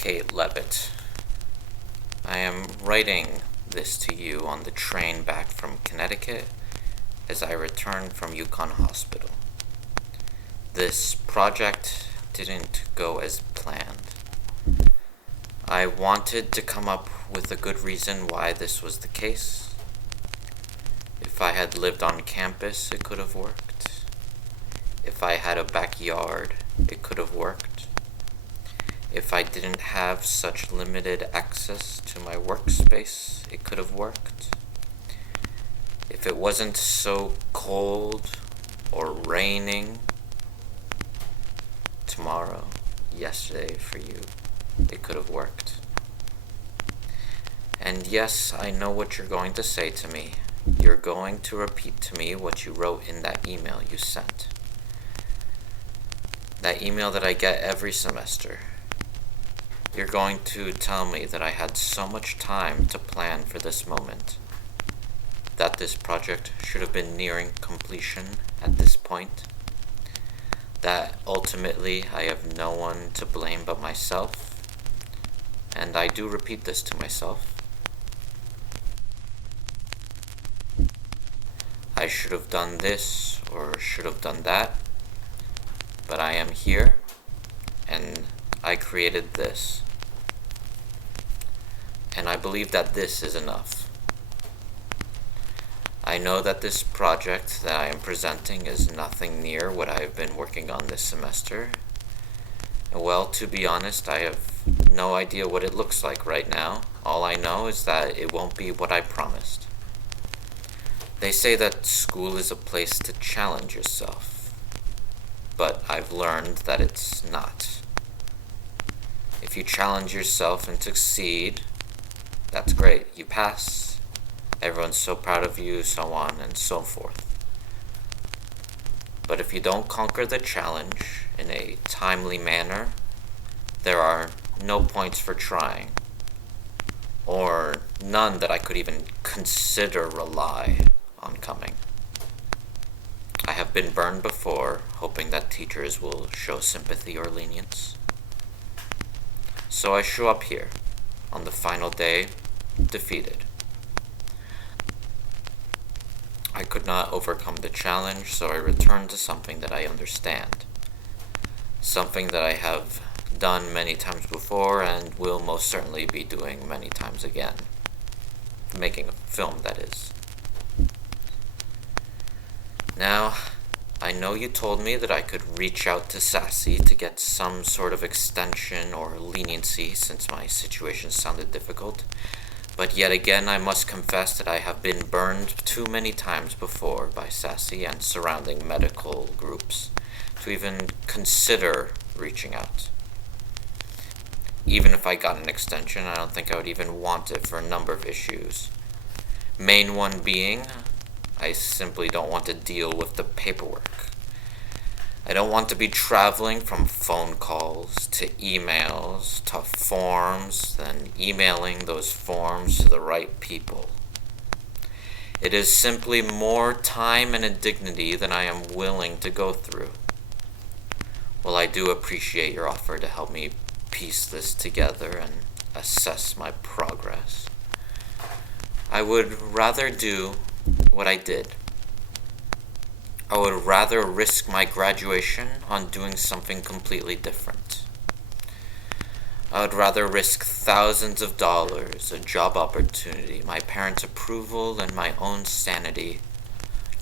Kate Levitt. I am writing this to you on the train back from Connecticut as I return from Yukon Hospital. This project didn't go as planned. I wanted to come up with a good reason why this was the case. If I had lived on campus, it could have worked. If I had a backyard, it could have worked. If I didn't have such limited access to my workspace, it could have worked. If it wasn't so cold or raining tomorrow, yesterday for you, it could have worked. And yes, I know what you're going to say to me. You're going to repeat to me what you wrote in that email you sent. That email that I get every semester. You're going to tell me that I had so much time to plan for this moment, that this project should have been nearing completion at this point, that ultimately I have no one to blame but myself, and I do repeat this to myself. I should have done this or should have done that, but I am here, and I created this. And I believe that this is enough. I know that this project that I am presenting is nothing near what I have been working on this semester. And well, to be honest, I have no idea what it looks like right now. All I know is that it won't be what I promised. They say that school is a place to challenge yourself, but I've learned that it's not. If you challenge yourself and succeed, that's great. You pass. Everyone's so proud of you, so on and so forth. But if you don't conquer the challenge in a timely manner, there are no points for trying, or none that I could even consider rely on coming. I have been burned before, hoping that teachers will show sympathy or lenience. So I show up here, on the final day, defeated. I could not overcome the challenge, so I return to something that I understand. Something that I have done many times before and will most certainly be doing many times again. Making a film, that is. Now, I know you told me that I could reach out to Sassy to get some sort of extension or leniency since my situation sounded difficult, but yet again I must confess that I have been burned too many times before by Sassy and surrounding medical groups to even consider reaching out. Even if I got an extension, I don't think I would even want it for a number of issues. Main one being, I simply don't want to deal with the paperwork. I don't want to be traveling from phone calls to emails to forms, then emailing those forms to the right people. It is simply more time and indignity than I am willing to go through. While I do appreciate your offer to help me piece this together and assess my progress, I would rather do what I did. I would rather risk my graduation on doing something completely different. I would rather risk thousands of dollars, a job opportunity, my parents' approval, and my own sanity,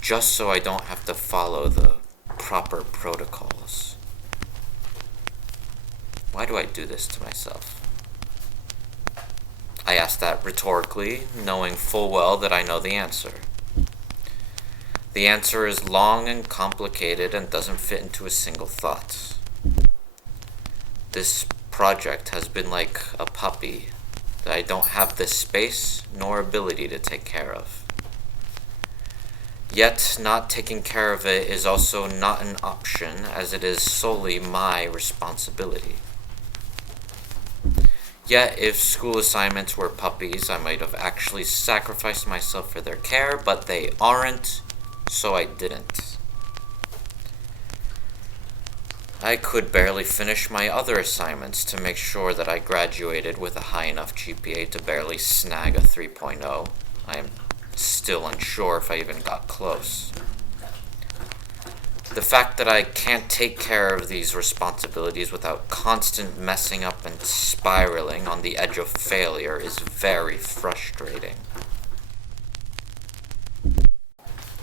just so I don't have to follow the proper protocols. Why do I do this to myself? I ask that rhetorically, knowing full well that I know the answer. The answer is long and complicated and doesn't fit into a single thought. This project has been like a puppy that I don't have the space nor ability to take care of. Yet, not taking care of it is also not an option, as it is solely my responsibility. Yet, if school assignments were puppies, I might have actually sacrificed myself for their care, but they aren't, so I didn't. I could barely finish my other assignments to make sure that I graduated with a high enough GPA to barely snag a 3.0. I am still unsure if I even got close. The fact that I can't take care of these responsibilities without constant messing up and spiraling on the edge of failure is very frustrating.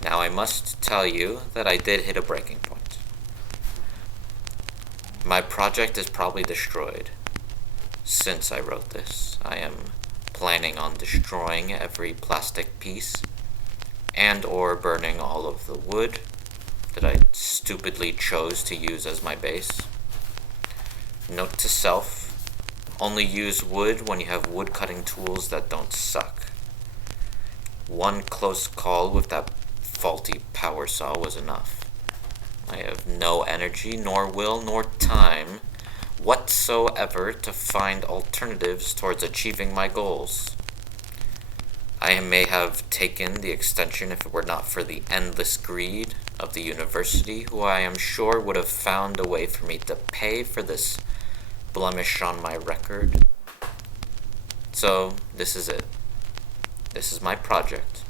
Now I must tell you that I did hit a breaking point. My project is probably destroyed. Since I wrote this, I am planning on destroying every plastic piece and or burning all of the wood that I stupidly chose to use as my base. Note to self, only use wood when you have wood cutting tools that don't suck. One close call with that faulty power saw was enough. I have no energy, nor will, nor time whatsoever to find alternatives towards achieving my goals. I may have taken the extension if it were not for the endless greed of the university, who I am sure would have found a way for me to pay for this blemish on my record. So, this is it. This is my project.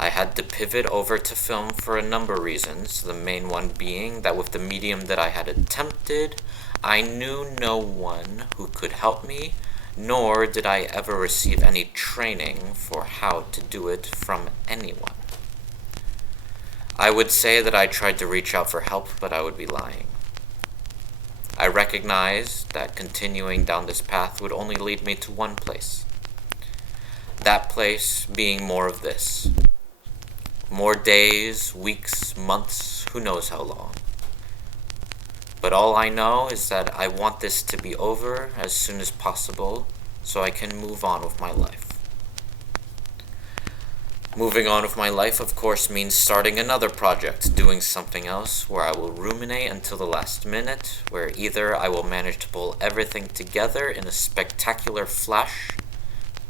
I had to pivot over to film for a number of reasons, the main one being that with the medium that I had attempted, I knew no one who could help me, nor did I ever receive any training for how to do it from anyone. I would say that I tried to reach out for help, but I would be lying. I recognized that continuing down this path would only lead me to one place. That place being more of this. More days, weeks, months, who knows how long. But all I know is that I want this to be over as soon as possible so I can move on with my life. Moving on with my life, of course, means starting another project, doing something else where I will ruminate until the last minute, where either I will manage to pull everything together in a spectacular flash,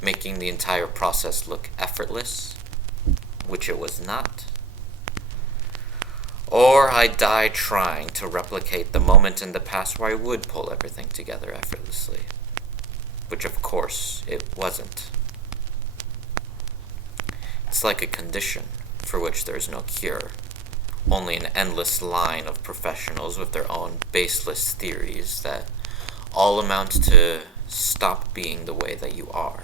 making the entire process look effortless, which it was not, or I die trying to replicate the moment in the past where I would pull everything together effortlessly, which of course it wasn't. It's like a condition for which there is no cure, only an endless line of professionals with their own baseless theories that all amount to stop being the way that you are.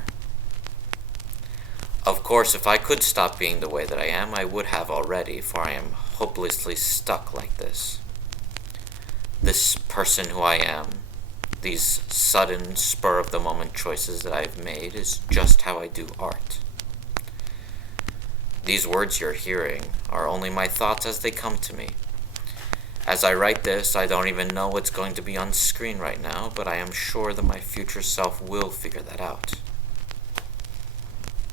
Of course, if I could stop being the way that I am, I would have already, for I am hopelessly stuck like this. This person who I am, these sudden, spur-of-the-moment choices that I've made, is just how I do art. These words you're hearing are only my thoughts as they come to me. As I write this, I don't even know what's going to be on screen right now, but I am sure that my future self will figure that out.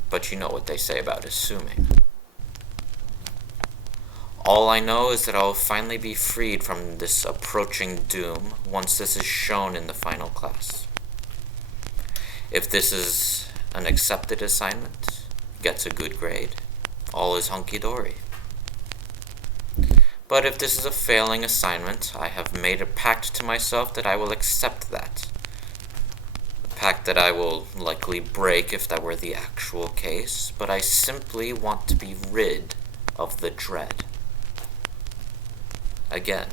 But you know what they say about assuming. All I know is that I will finally be freed from this approaching doom once this is shown in the final class. If this is an accepted assignment, gets a good grade, all is hunky-dory. But if this is a failing assignment, I have made a pact to myself that I will accept that. Pact that I will likely break if that were the actual case, but I simply want to be rid of the dread. Again,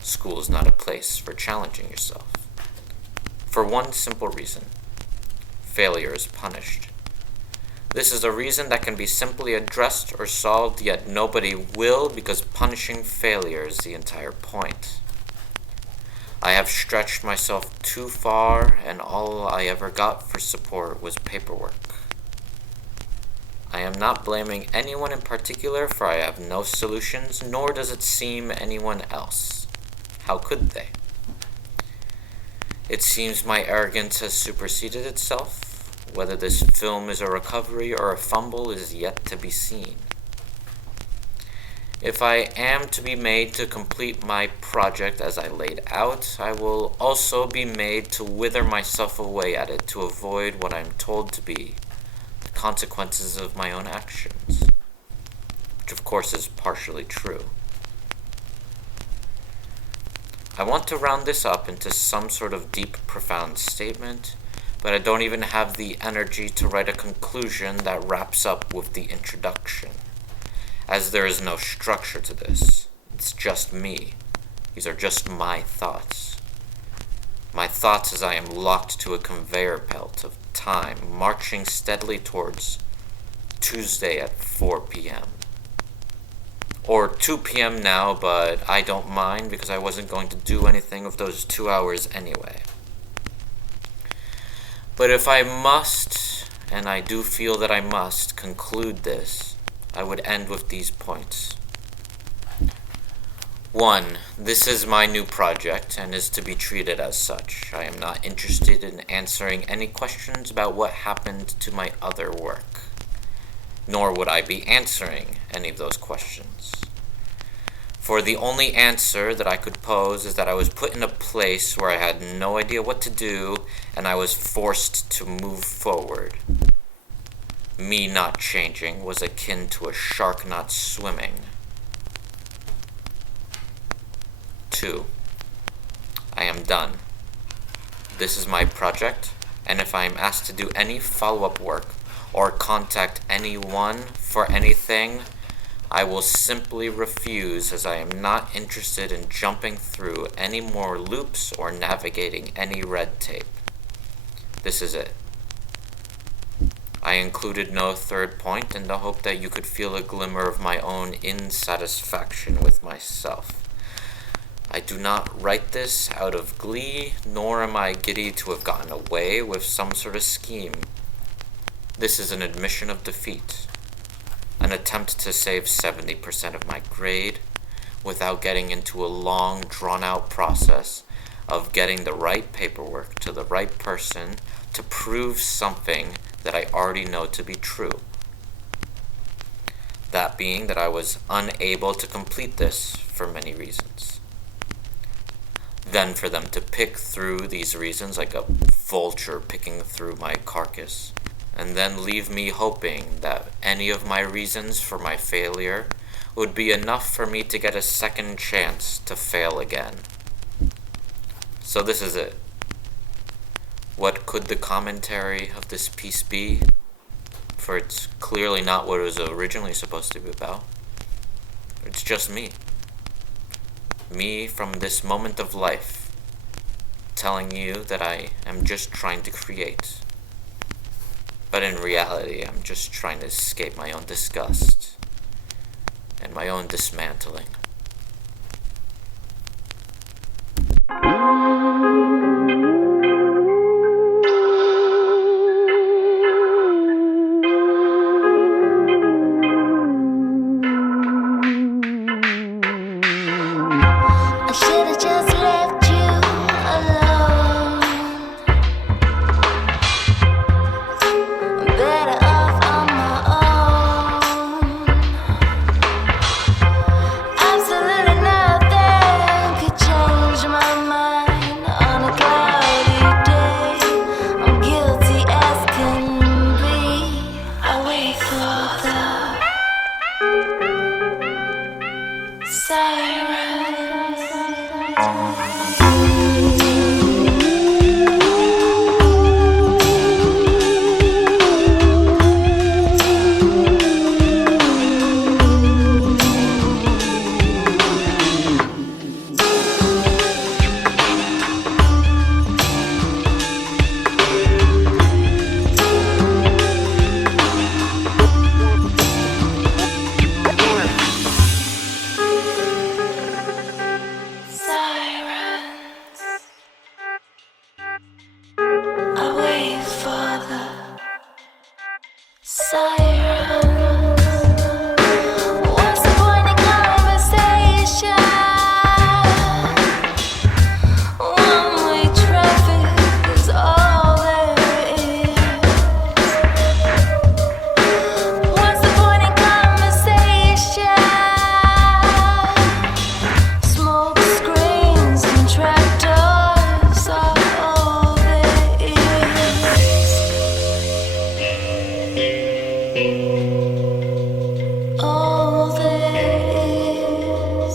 school is not a place for challenging yourself. For one simple reason, failure is punished. This is a reason that can be simply addressed or solved, yet nobody will, because punishing failure is the entire point. I have stretched myself too far, and all I ever got for support was paperwork. I am not blaming anyone in particular, for I have no solutions, nor does it seem anyone else. How could they? It seems my arrogance has superseded itself. Whether this film is a recovery or a fumble is yet to be seen. If I am to be made to complete my project as I laid out, I will also be made to wither myself away at it to avoid what I am told to be the consequences of my own actions, which of course is partially true. I want to round this up into some sort of deep, profound statement, but I don't even have the energy to write a conclusion that wraps up with the introduction, as there is no structure to this. It's just me. These are just my thoughts. My thoughts as I am locked to a conveyor belt of time, marching steadily towards Tuesday at 4 p.m. Or 2 p.m. now, but I don't mind because I wasn't going to do anything with those 2 hours anyway. But if I must, and I do feel that I must, conclude this, I would end with these points. 1. This is my new project and is to be treated as such. I am not interested in answering any questions about what happened to my other work, nor would I be answering any of those questions. For the only answer that I could pose is that I was put in a place where I had no idea what to do and I was forced to move forward. Me not changing was akin to a shark not swimming. 2. I am done. This is my project, and if I am asked to do any follow-up work or contact anyone for anything, I will simply refuse, as I am not interested in jumping through any more loops or navigating any red tape. This is it. I included no third point in the hope that you could feel a glimmer of my own insatisfaction with myself. I do not write this out of glee, nor am I giddy to have gotten away with some sort of scheme. This is an admission of defeat, an attempt to save 70% of my grade without getting into a long, drawn-out process of getting the right paperwork to the right person to prove something that I already know to be true. That being that I was unable to complete this for many reasons. Then for them to pick through these reasons like a vulture picking through my carcass, and then leave me hoping that any of my reasons for my failure would be enough for me to get a second chance to fail again. So this is it. What could the commentary of this piece be? For it's clearly not what it was originally supposed to be about. It's just me. Me from this moment of life, telling you that I am just trying to create. But in reality, I'm just trying to escape my own disgust and my own dismantling. I should've just left you alone. I'm better off on my own. Absolutely nothing could change my mind on a cloudy day. I'm guilty as can be. I wait for the siren. I wait for the siren. What's the point in conversation? One-way traffic is all there is. What's the point in conversation? Smoke screens and tractors are all there is. All there is.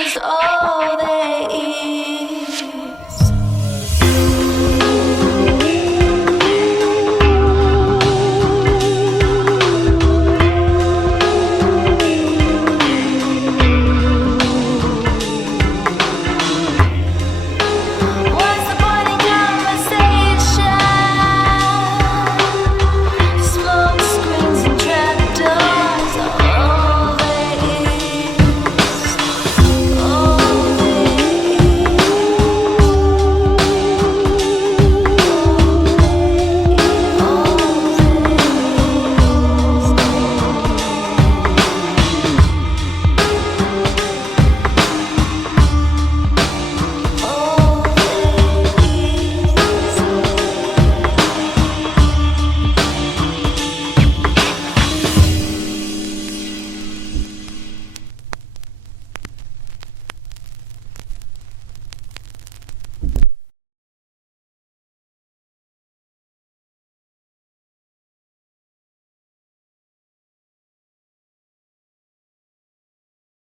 is all they eat.